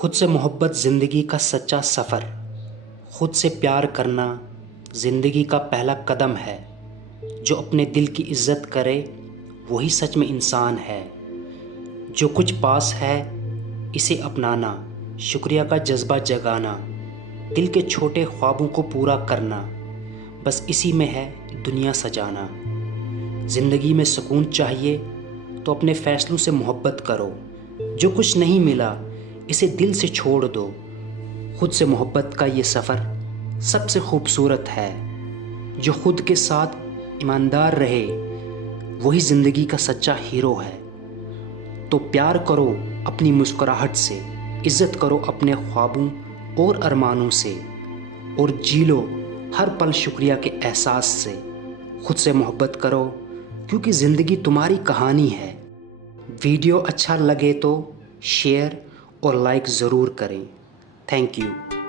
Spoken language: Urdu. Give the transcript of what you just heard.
خود سے محبت زندگی کا سچا سفر، خود سے پیار کرنا زندگی کا پہلا قدم ہے۔ جو اپنے دل کی عزت کرے وہی سچ میں انسان ہے۔ جو کچھ پاس ہے اسے اپنانا، شکریہ کا جذبہ جگانا، دل کے چھوٹے خوابوں کو پورا کرنا، بس اسی میں ہے دنیا سجانا۔ زندگی میں سکون چاہیے تو اپنے فیصلوں سے محبت کرو۔ جو کچھ نہیں ملا اسے دل سے چھوڑ دو۔ خود سے محبت کا یہ سفر سب سے خوبصورت ہے۔ جو خود کے ساتھ ایماندار رہے وہی زندگی کا سچا ہیرو ہے۔ تو پیار کرو اپنی مسکراہٹ سے، عزت کرو اپنے خوابوں اور ارمانوں سے، اور جی لو ہر پل شکریہ کے احساس سے۔ خود سے محبت کرو کیونکہ زندگی تمہاری کہانی ہے۔ ویڈیو اچھا لگے تو شیئر اور لائک ضرور کریں۔ Thank you.